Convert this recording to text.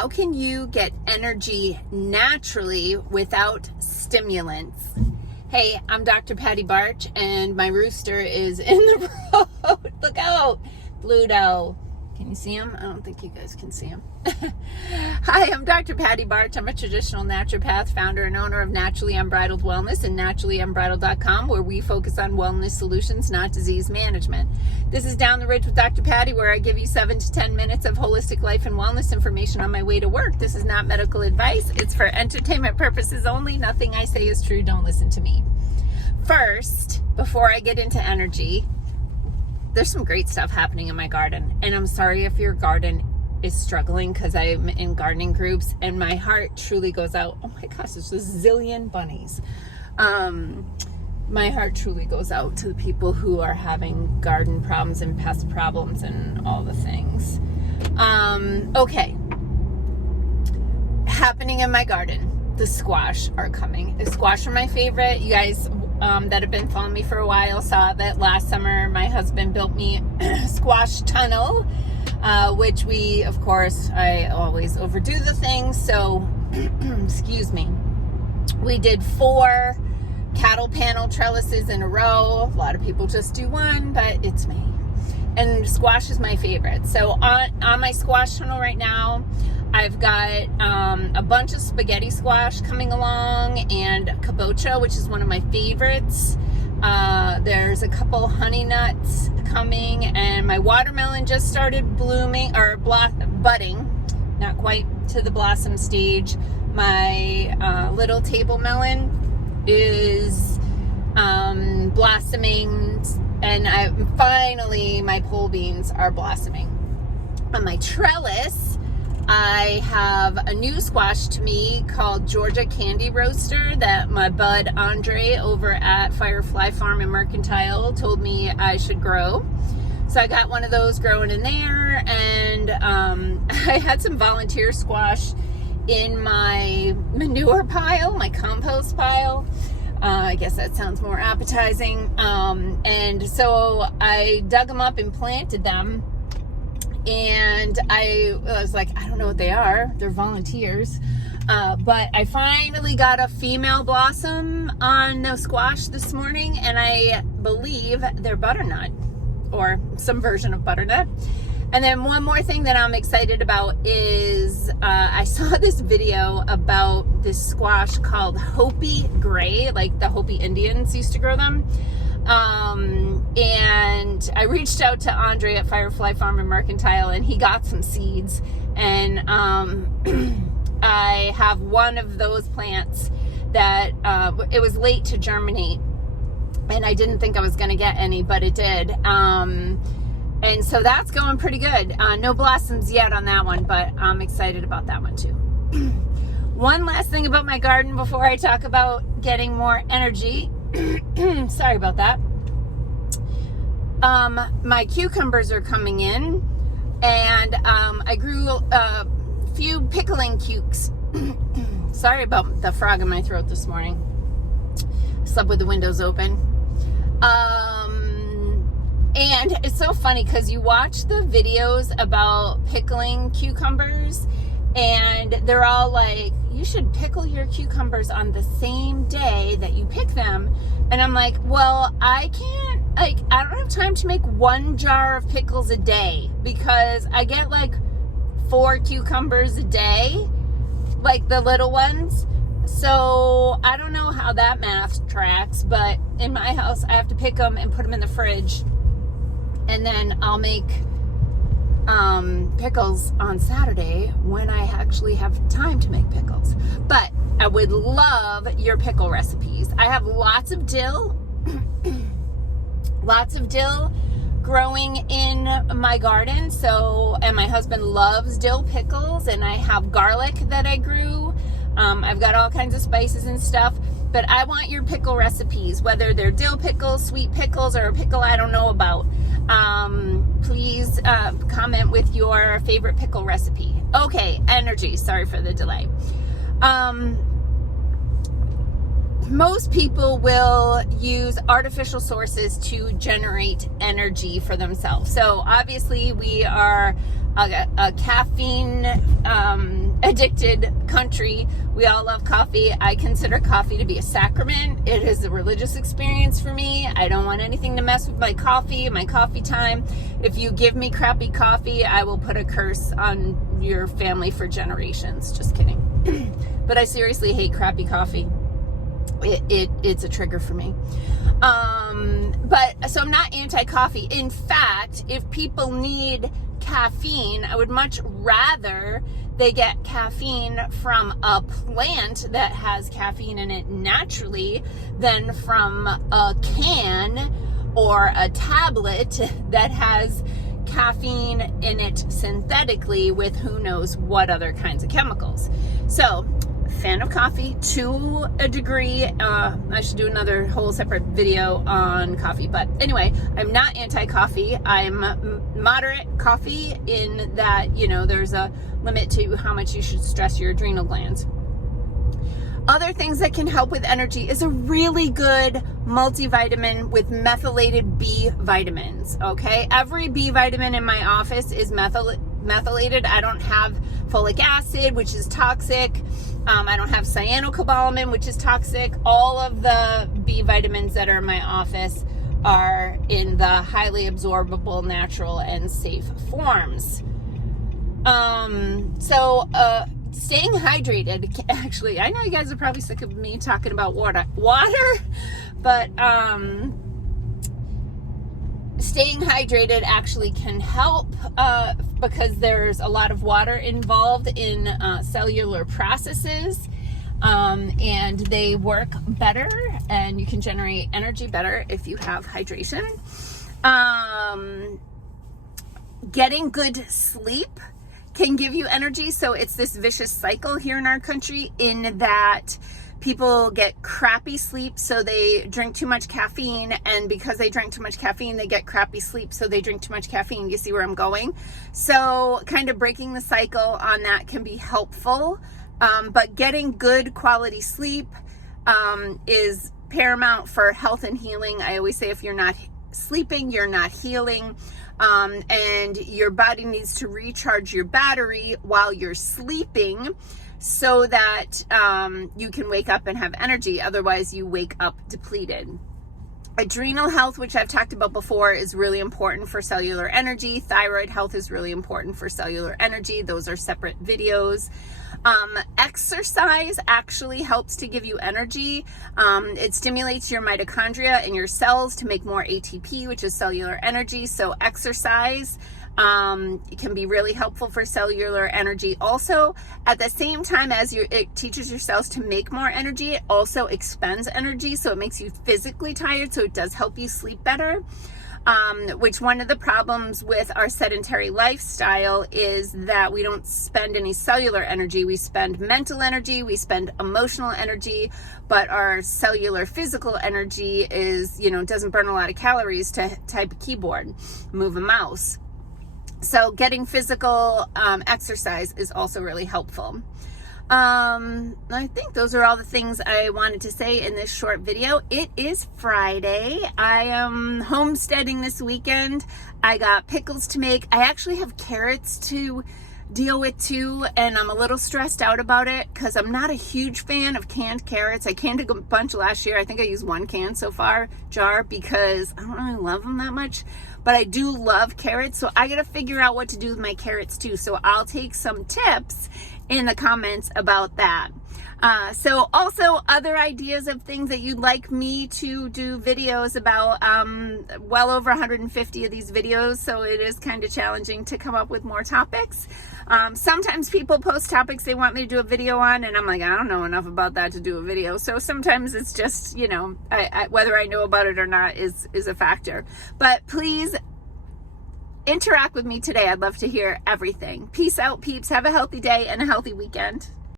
How can you get energy naturally without stimulants? Hey, I'm Dr. Patty Barch, and my rooster is in the road. Look out, Bluto. Can you see him? I don't think you guys can see him. Hi, I'm Dr. Patty Barch. I'm a traditional naturopath, founder and owner of Naturally Unbridled Wellness and naturallyunbridled.com, where we focus on wellness solutions, not disease management. This is Down the Ridge with Dr. Patty, where I give you 7 to 10 minutes of holistic life and wellness information on my way to work. This is not medical advice. It's for entertainment purposes only. Nothing I say is true. Don't listen to me. First, before I get into energy, there's some great stuff happening in my garden. And I'm sorry if your garden is struggling, because I'm in gardening groups and my heart truly goes out. Oh my gosh, there's a zillion bunnies. My heart truly goes out to the people who are having garden problems and pest problems and all the things. Okay. Happening in my garden. The squash are coming. The squash are my favorite. You guys that have been following me for a while saw that last summer my husband built me a squash tunnel, which we, of course, I always overdo the things, so excuse me. We did 4 cattle panel trellises in a row. A lot of people just do one, but it's me. And squash is my favorite. So on my squash tunnel right now, I've got a bunch of spaghetti squash coming along and kabocha, which is one of my favorites. There's a couple honey nuts coming, and my watermelon just started blooming or budding, not quite to the blossom stage. My little table melon is blossoming, and finally my pole beans are blossoming. On my trellis, I have a new squash to me called Georgia Candy Roaster that my bud Andre over at Firefly Farm and Mercantile told me I should grow. So I got one of those growing in there, and I had some volunteer squash in my manure pile, my compost pile. I guess that sounds more appetizing. And so I dug them up and planted them. And I was like, I don't know what they are. They're volunteers. But I finally got a female blossom on the squash this morning, and I believe they're butternut or some version of butternut. And then one more thing that I'm excited about is I saw this video about this squash called Hopi Gray, like the Hopi Indians used to grow them. And I reached out to Andre at Firefly Farm and Mercantile, and he got some seeds, and I have one of those plants that it was late to germinate, and I didn't think I was going to get any, but it did. And so that's going pretty good. No blossoms yet on that one, but I'm excited about that one too. One last thing about my garden before I talk about getting more energy. Sorry about that. My cucumbers are coming in, and I grew a few pickling cukes. Sorry about the frog in my throat this morning. Slept with the windows open. And it's so funny because you watch the videos about pickling cucumbers, and they're all like, you should pickle your cucumbers on the same day that you pick them. And I'm like, well, I don't have time to make 1 jar of pickles a day, because I get like 4 cucumbers a day, like the little ones. So I don't know how that math tracks, but in my house, I have to pick them and put them in the fridge. And then I'll make pickles on Saturday when I actually have time to make pickles. But I would love your pickle recipes. I have lots of dill, growing in my garden. So, and my husband loves dill pickles, and I have garlic that I grew. I've got all kinds of spices and stuff, but I want your pickle recipes, whether they're dill pickles, sweet pickles, or a pickle I don't know about. Please comment with your favorite pickle recipe. Okay, energy. Sorry for the delay. Most people will use artificial sources to generate energy for themselves. So obviously we are a caffeine addicted country. We all love coffee. I consider coffee to be a sacrament. It is a religious experience for me. I don't want anything to mess with my coffee time. If you give me crappy coffee, I will put a curse on your family for generations. Just kidding. But I seriously hate crappy coffee. It's a trigger for me. So I'm not anti-coffee. In fact, if people need caffeine, I would much rather they get caffeine from a plant that has caffeine in it naturally than from a can or a tablet that has caffeine in it synthetically with who knows what other kinds of chemicals. So, fan of coffee to a degree. I should do another whole separate video on coffee, but anyway, I'm not anti-coffee. I'm moderate coffee in that, there's a limit to how much you should stress your adrenal glands. Other things that can help with energy is a really good multivitamin with methylated B vitamins, okay? Every B vitamin in my office is methylated. I don't have folic acid, which is toxic. I don't have cyanocobalamin, which is toxic. All of the B vitamins that are in my office are in the highly absorbable, natural, and safe forms. Staying hydrated, actually, I know you guys are probably sick of me talking about water, but staying hydrated actually can help because there's a lot of water involved in cellular processes, and they work better, and you can generate energy better if you have hydration. Getting good sleep can give you energy. So it's this vicious cycle here in our country in that people get crappy sleep, so they drink too much caffeine, and because they drink too much caffeine, they get crappy sleep, so they drink too much caffeine. You see where I'm going? So kind of breaking the cycle on that can be helpful, but getting good quality sleep is paramount for health and healing. I always say if you're not sleeping, you're not healing. And your body needs to recharge your battery while you're sleeping so that you can wake up and have energy. Otherwise, you wake up depleted. Adrenal health, which I've talked about before, is really important for cellular energy. Thyroid health is really important for cellular energy. Those are separate videos. Exercise actually helps to give you energy. It stimulates your mitochondria and your cells to make more ATP, which is cellular energy. So exercise can be really helpful for cellular energy. Also, at the same time as it teaches your cells to make more energy, it also expends energy. So it makes you physically tired. So it does help you sleep better. Which one of the problems with our sedentary lifestyle is that we don't spend any cellular energy. We spend mental energy, we spend emotional energy, but our cellular physical energy is, doesn't burn a lot of calories to type a keyboard, move a mouse. So getting physical exercise is also really helpful. I think those are all the things I wanted to say in this short video. It is Friday. I am homesteading this weekend. I got pickles to make. I actually have carrots to deal with too, and I'm a little stressed out about it because I'm not a huge fan of canned carrots. I canned a bunch last year. I think I used one can so far, jar, because I don't really love them that much, but I do love carrots, so I gotta figure out what to do with my carrots too. So I'll take some tips in the comments about that. So also other ideas of things that you'd like me to do videos about, well over 150 of these videos, so it is kind of challenging to come up with more topics. Sometimes people post topics they want me to do a video on, and I'm like, I don't know enough about that to do a video. So sometimes it's just, whether I know about it or not is a factor. But please interact with me today. I'd love to hear everything. Peace out, peeps. Have a healthy day and a healthy weekend.